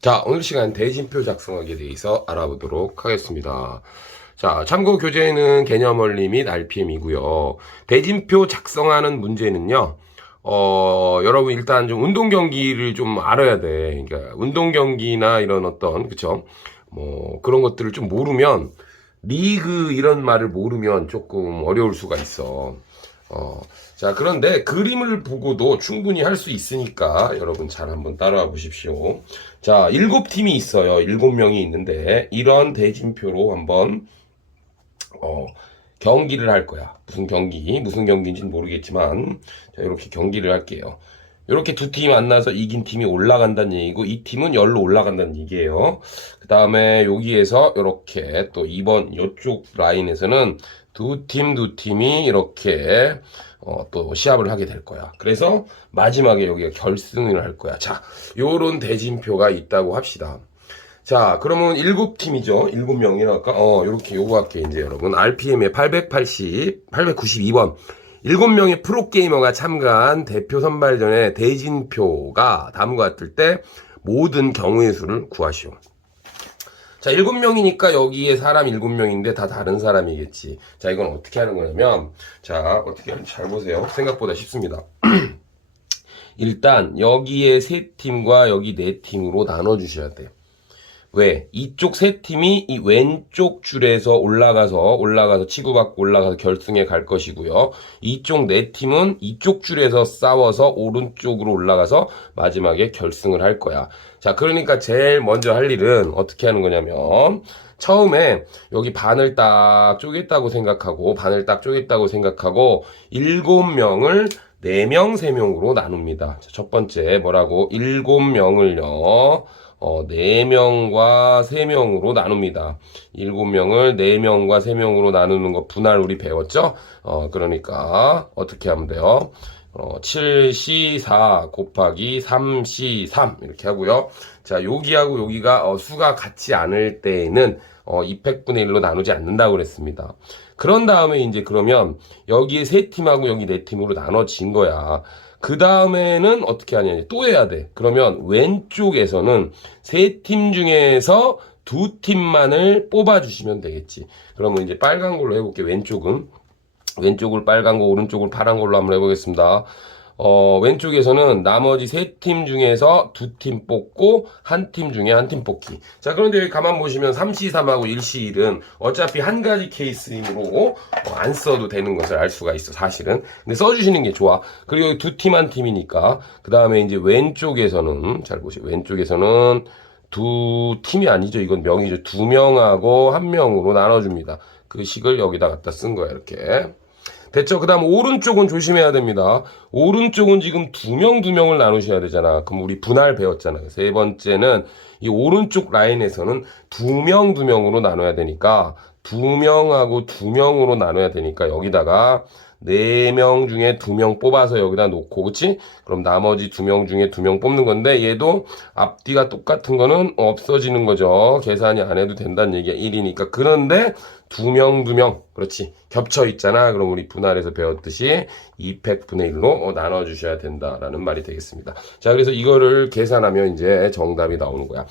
자, 오늘 시간 대진표 작성하기에 대해서 알아보도록 하겠습니다. 자, 참고 교재는 개념 원리 및 RPM이고요. 대진표 작성하는 문제는요. 어, 여러분 일단 좀 운동 경기를 좀 알아야 돼. 그러니까 운동 경기나 이런 어떤 그쵸? 뭐 그런 것들을 좀 모르면 리그 이런 말을 모르면 조금 어려울 수가 있어. 어, 자, 그런데 그림을 보고도 충분히 할 수 있으니까 여러분 잘 한번 따라와 보십시오. 자, 일곱 팀이 있어요. 일곱 명이 있는데 이런 대진표로 한번 어, 경기를 할 거야. 무슨 경기, 무슨 경기인지는 모르겠지만 자, 이렇게 경기를 할게요. 이렇게 두 팀이 만나서 이긴 팀이 올라간다는 얘기고 이 팀은 열로 올라간다는 얘기예요. 그 다음에 여기에서 이렇게 또 이번 이쪽 라인에서는 두 팀 두 팀이 이렇게 어, 또 시합을 하게 될 거야. 그래서 마지막에 여기가 결승을 할 거야. 자, 요런 대진표가 있다고 합시다. 자, 그러면 일곱 팀이죠. 일곱 명이랄까? 어, 요렇게 요거 할게, 이제 여러분. RPM의 880, 892번. 일곱 명의 프로게이머가 참가한 대표 선발전의 대진표가 다음과 같을 때 모든 경우의 수를 구하시오. 자, 일곱 명이니까 여기에 사람 일곱 명인데 다 다른 사람이겠지. 자, 이건 어떻게 하는 거냐면, 자, 어떻게 하는지 잘 보세요. 생각보다 쉽습니다. 일단, 여기에 세 팀과 여기 네 팀으로 나눠주셔야 돼요. 왜? 이쪽 세 팀이 이 왼쪽 줄에서 올라가서 올라가서 치고받고 올라가서 결승에 갈 것이고요. 이쪽 네 팀은 이쪽 줄에서 싸워서 오른쪽으로 올라가서 마지막에 결승을 할 거야. 자, 그러니까 제일 먼저 할 일은 어떻게 하는 거냐면 처음에 여기 반을 딱 쪼갰다고 생각하고 반을 딱 쪼갰다고 생각하고 일곱 명을 네 명, 세 명으로 나눕니다. 자, 첫 번째 뭐라고? 일곱 명을요. 어, 4명과 3명으로 나눕니다. 7명을 4명과 3명으로 나누는 거 분할 우리 배웠죠? 어, 그러니까 어떻게 하면 돼요? 어, 7C4 곱하기 3C3 이렇게 하고요. 자, 여기하고 여기가 어, 수가 같지 않을 때에는 어, 200분의 1로 나누지 않는다고 그랬습니다. 그런 다음에 이제 그러면 여기에 세 팀하고 여기 네 팀으로 나눠진 거야. 그 다음에는 어떻게 하냐. 또 해야 돼. 그러면 왼쪽에서는 세 팀 중에서 두 팀만을 뽑아주시면 되겠지. 그러면 이제 빨간 걸로 해볼게. 왼쪽은. 왼쪽을 빨간 거, 오른쪽을 파란 걸로 한번 해보겠습니다. 어, 왼쪽에서는 나머지 세 팀 중에서 두 팀 뽑고 한 팀 중에 한 팀 뽑기. 자, 그런데 여기 가만 보시면 3C3하고 1C1은 어차피 한 가지 케이스이므로 어, 안 써도 되는 것을 알 수가 있어, 사실은. 근데 써주시는 게 좋아. 그리고 두 팀 한 팀이니까. 그 다음에 이제 왼쪽에서는, 잘 보시고, 왼쪽에서는 두 팀이 아니죠. 이건 명이죠. 두 명하고 한 명으로 나눠줍니다. 그 식을 여기다 갖다 쓴 거야, 이렇게. 됐죠? 그 다음 오른쪽은 조심해야 됩니다. 오른쪽은 지금 두 명, 두 명을 나누셔야 되잖아. 그럼 우리 분할 배웠잖아요. 세 번째는 이 오른쪽 라인에서는 두 명, 두 명으로 나눠야 되니까 두 명하고 두 명으로 나눠야 되니까 여기다가 네 명 중에 두 명 뽑아서 여기다 놓고, 그치? 그럼 나머지 두 명 중에 두 명 뽑는 건데, 얘도 앞뒤가 똑같은 거는 없어지는 거죠. 계산이 안 해도 된다는 얘기야. 1이니까. 그런데 두 명, 두 명. 그렇지. 겹쳐 있잖아. 그럼 우리 분할에서 배웠듯이 200분의 1로 나눠 주셔야 된다라는 말이 되겠습니다. 자, 그래서 이거를 계산하면 이제 정답이 나오는 거야.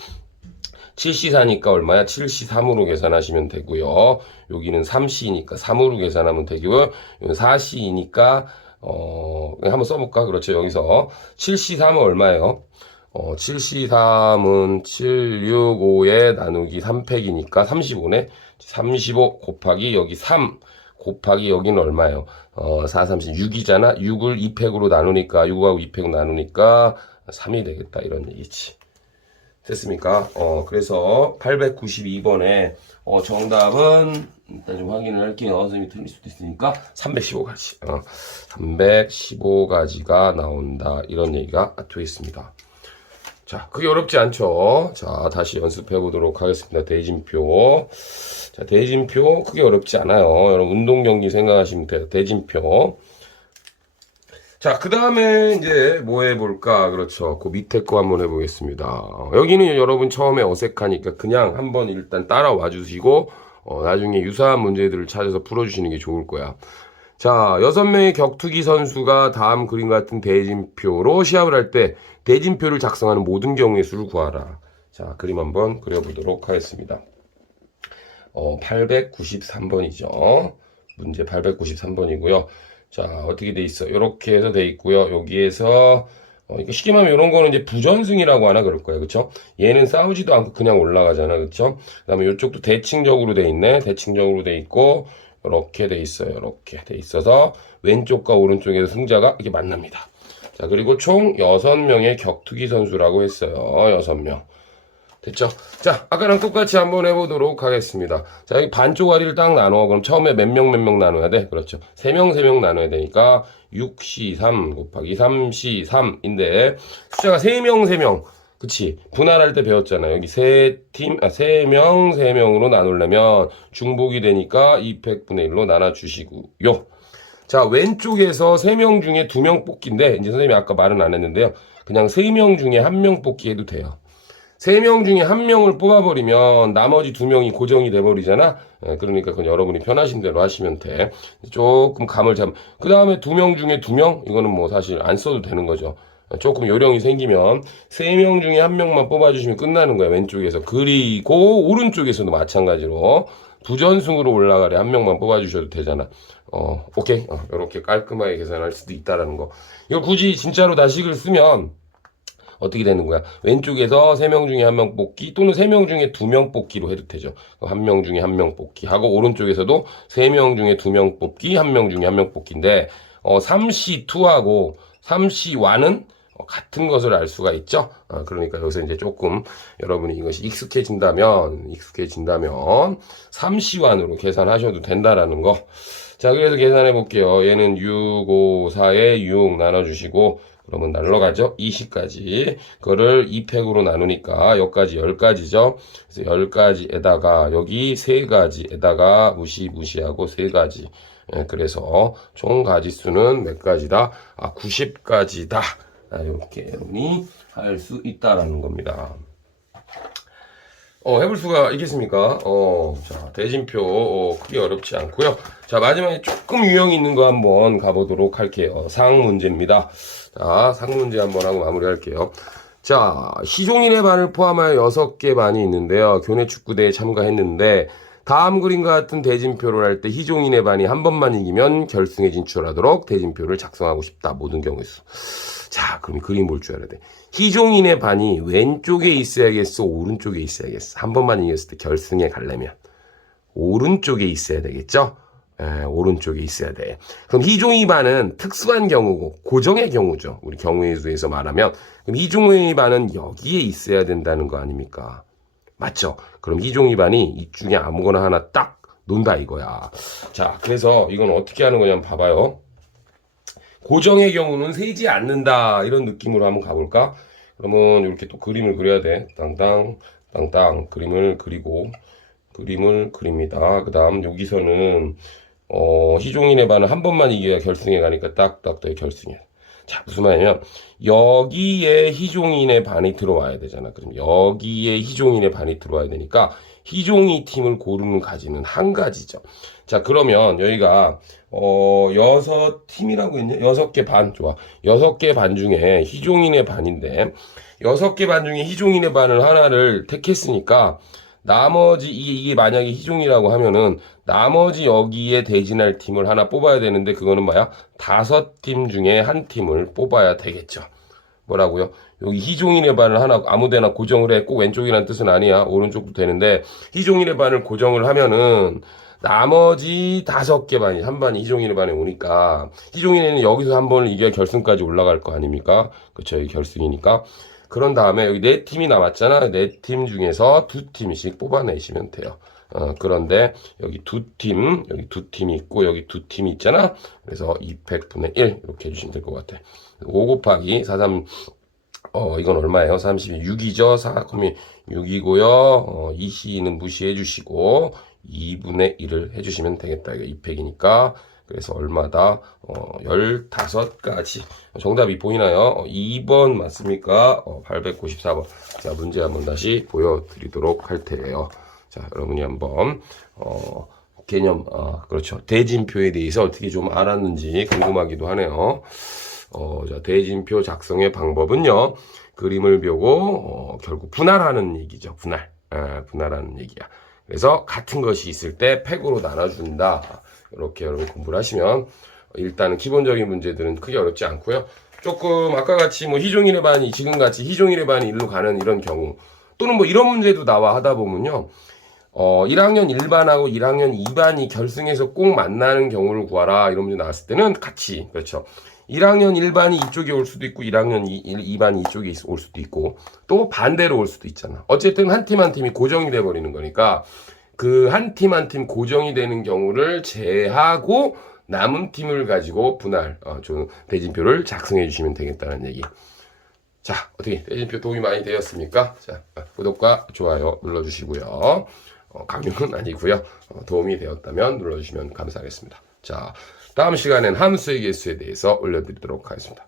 7C4니까 얼마야? 7C3으로 계산하시면 되고요. 여기는 3C니까 3으로 계산하면 되고요. 여기는 4C니까 어, 한번 써볼까? 그렇죠. 여기서 7C3은 얼마예요? 어, 7C3은 765에 나누기 3팩이니까 35네. 35 곱하기 여기 3 곱하기 여기는 얼마예요? 어, 4, 30, 6이잖아? 6을 2팩으로 나누니까, 6하고 2팩 나누니까 3이 되겠다. 이런 얘기지. 됐습니까? 어, 그래서 892번에 어, 정답은 일단 좀 확인을 할게요. 선생님이 틀릴 수도 있으니까 315가지. 어, 315가지가 나온다. 이런 얘기가 되어 있습니다. 자, 그게 어렵지 않죠? 자, 다시 연습해 보도록 하겠습니다. 대진표. 자, 대진표 크게 어렵지 않아요. 여러분 운동 경기 생각하시면 돼요. 대진표. 자, 그 다음에 이제 뭐 해볼까? 그렇죠. 그 밑에 거 한번 해보겠습니다. 어, 여기는 여러분 처음에 어색하니까 그냥 한번 일단 따라와 주시고, 어, 나중에 유사한 문제들을 찾아서 풀어주시는 게 좋을 거야. 자, 여섯 명의 격투기 선수가 다음 그림 같은 대진표로 시합을 할 때 대진표를 작성하는 모든 경우의 수를 구하라. 자, 그림 한번 그려보도록 하겠습니다. 어, 893번이죠. 문제 893번이고요. 자, 어떻게 돼 있어? 이렇게 해서 돼 있고요. 여기에서 어, 이거 쉽게 말하면 이런 거는 이제 부전승이라고 하나 그럴 거예요. 그쵸? 얘는 싸우지도 않고 그냥 올라가잖아. 그쵸? 그 다음에 이쪽도 대칭적으로 돼 있네. 대칭적으로 돼 있고, 이렇게 돼 있어요. 이렇게 돼 있어서 왼쪽과 오른쪽에서 승자가 이렇게 만납니다. 자, 그리고 총 6명의 격투기 선수라고 했어요. 6명. 됐죠? 자, 아까랑 똑같이 한번 해보도록 하겠습니다. 자, 여기 반쪽짜리를 딱 나눠. 그럼 처음에 몇 명 몇 명 나눠야 돼? 그렇죠. 3명 3명 나눠야 되니까 6C3 곱하기 3C3인데 숫자가 3명 3명. 그치. 분할할 때 배웠잖아. 여기 세 팀, 아, 세 명, 세 명으로 나누려면 중복이 되니까 200분의 1로 나눠주시고요. 자, 왼쪽에서 3명 중에 2명 뽑기인데, 이제 선생님이 아까 말은 안 했는데요. 그냥 3명 중에 1명 뽑기 해도 돼요. 3명 중에 1명을 뽑아버리면 나머지 2명이 고정이 돼버리잖아. 예, 그러니까 그건 여러분이 편하신 대로 하시면 돼. 조금 감을 잡, 그 다음에 2명 중에 2명? 이거는 뭐 사실 안 써도 되는 거죠. 조금 요령이 생기면 3명 중에 1명만 뽑아주시면 끝나는 거야, 왼쪽에서. 그리고 오른쪽에서도 마찬가지로 부전승으로 올라가래 한 명만 뽑아주셔도 되잖아. 어, 오케이. 어, 이렇게 깔끔하게 계산할 수도 있다라는 거. 이거 굳이 진짜로 다식을 쓰면 어떻게 되는 거야? 왼쪽에서 3명 중에 1명 뽑기 또는 3명 중에 2명 뽑기로 해도 되죠. 1명 중에 1명 뽑기 하고 오른쪽에서도 3명 중에 2명 뽑기, 1명 중에 1명 뽑기인데 어, 3C2하고 3C1은 어, 같은 것을 알 수가 있죠. 어, 그러니까 여기서 이제 조금 여러분이 이것이 익숙해진다면 익숙해진다면 3C1으로 계산하셔도 된다라는 거. 자, 그래서 계산해 볼게요. 얘는 6, 5, 4에 6 나눠주시고 그러면 날라가죠. 20까지. 그거를 2팩으로 나누니까 여기까지 10가지죠. 그래서 10가지에다가 여기 3가지에다가 무시 무시하고 3가지. 예, 그래서 총 가지수는 몇 가지다? 아, 90가지다. 아, 이렇게 여러분이 할 수 있다라는 겁니다. 어, 해볼 수가 있겠습니까? 어, 자, 대진표, 어, 크게 어렵지 않고요 자, 마지막에 조금 유형 있는 거 한번 가보도록 할게요. 상 문제입니다. 자, 상 문제 한번 하고 마무리 할게요. 자, 희종인의 반을 포함하여 6개 반이 있는데요. 교내 축구대에 참가했는데, 다음 그림과 같은 대진표를 할 때 희종인의 반이 한 번만 이기면 결승에 진출하도록 대진표를 작성하고 싶다. 모든 경우에 수. 자, 그럼 이 그림 볼 줄 알아야 돼. 희종인의 반이 왼쪽에 있어야겠어? 오른쪽에 있어야겠어? 한 번만 이겼을 때 결승에 가려면. 오른쪽에 있어야 되겠죠? 에, 오른쪽에 있어야 돼. 그럼 희종이 반은 특수한 경우고 고정의 경우죠. 우리 경우의 수에서 말하면 그럼 희종이 반은 여기에 있어야 된다는 거 아닙니까? 맞죠? 그럼 희종이 반이 이 중에 아무거나 하나 딱 논다 이거야. 자, 그래서 이건 어떻게 하는 거냐면 봐봐요. 고정의 경우는 세지 않는다 이런 느낌으로 한번 가볼까? 그러면 이렇게 또 그림을 그려야 돼. 땅땅 땅땅 그림을 그리고 그림을 그립니다. 그 다음 여기서는 어, 희종인의 반은 한 번만 이겨야 결승에 가니까 딱딱 돼 결승에. 자 무슨 말이냐면 여기에 희종인의 반이 들어와야 되잖아. 그럼 여기에 희종인의 반이 들어와야 되니까 희종이 팀을 고르는 가지는 한 가지죠. 자 그러면 여기가 어 여섯 팀이라고 했냐? 여섯 개 반 좋아. 여섯 개 반 중에 희종인의 반인데 여섯 개 반 중에 희종인의 반을 하나를 택했으니까 나머지 이게, 이게 만약에 희종이라고 하면은 나머지 여기에 대진할 팀을 하나 뽑아야 되는데 그거는 뭐야? 다섯 팀 중에 한 팀을 뽑아야 되겠죠. 뭐라고요? 여기 희종인의 반을 하나 아무데나 고정을 해. 꼭 왼쪽이라는 뜻은 아니야. 오른쪽도 되는데 희종인의 반을 고정을 하면은 나머지 다섯 개 반이 한 반이 희종인의 반에 오니까 희종인에는 여기서 한 번을 이겨야 결승까지 올라갈 거 아닙니까? 여기 결승이니까. 그런 다음에 여기 네 팀이 남았잖아. 네 팀 중에서 두 팀씩 뽑아내시면 돼요. 어, 그런데 여기 두 팀, 여기 두 팀이 있고 여기 두 팀이 있잖아. 그래서 200분의 1 이렇게 해주시면 될 것 같아. 5 곱하기 43 어, 이건 얼마예요? 36이죠? 4, 6이고요. 어, 2C는 무시해 주시고 2분의 1을 해주시면 되겠다. 이거 2팩이니까. 그래서 얼마다? 어, 15가지. 정답이 보이나요? 어, 2번 맞습니까? 어, 894번. 자, 문제 한번 다시 보여드리도록 할 테예요. 자, 여러분이 한번, 어, 개념, 아, 그렇죠. 대진표에 대해서 어떻게 좀 알았는지 궁금하기도 하네요. 어, 자, 대진표 작성의 방법은요. 그림을 보고, 어, 결국 분할하는 얘기죠. 분할. 아, 분할하는 얘기야. 그래서 같은 것이 있을 때 팩으로 나눠준다. 이렇게 여러분 공부를 하시면 일단은 기본적인 문제들은 크게 어렵지 않고요. 조금 아까 같이 뭐 희종일의 반이 지금 같이 희종일의 반이 일로 가는 이런 경우 또는 뭐 이런 문제도 나와 하다 보면요. 어, 1학년 1반하고 1학년 2반이 결승에서 꼭 만나는 경우를 구하라 이런 문제 나왔을 때는 같이 그렇죠. 1학년 1반이 이쪽에 올 수도 있고 1학년 2, 2반이 이쪽에 있- 올 수도 있고 또 반대로 올 수도 있잖아. 어쨌든 한 팀 한 팀이 고정이 돼 버리는 거니까 그 한 팀 한 팀 고정이 되는 경우를 제하고 남은 팀을 가지고 분할 어, 좀 대진표를 작성해 주시면 되겠다는 얘기. 자, 어떻게 대진표 도움이 많이 되었습니까? 자, 어, 구독과 좋아요 눌러주시고요. 어, 강요는 아니고요. 어, 도움이 되었다면 눌러주시면 감사하겠습니다. 자, 다음 시간엔 함수의 개수에 대해서 올려드리도록 하겠습니다.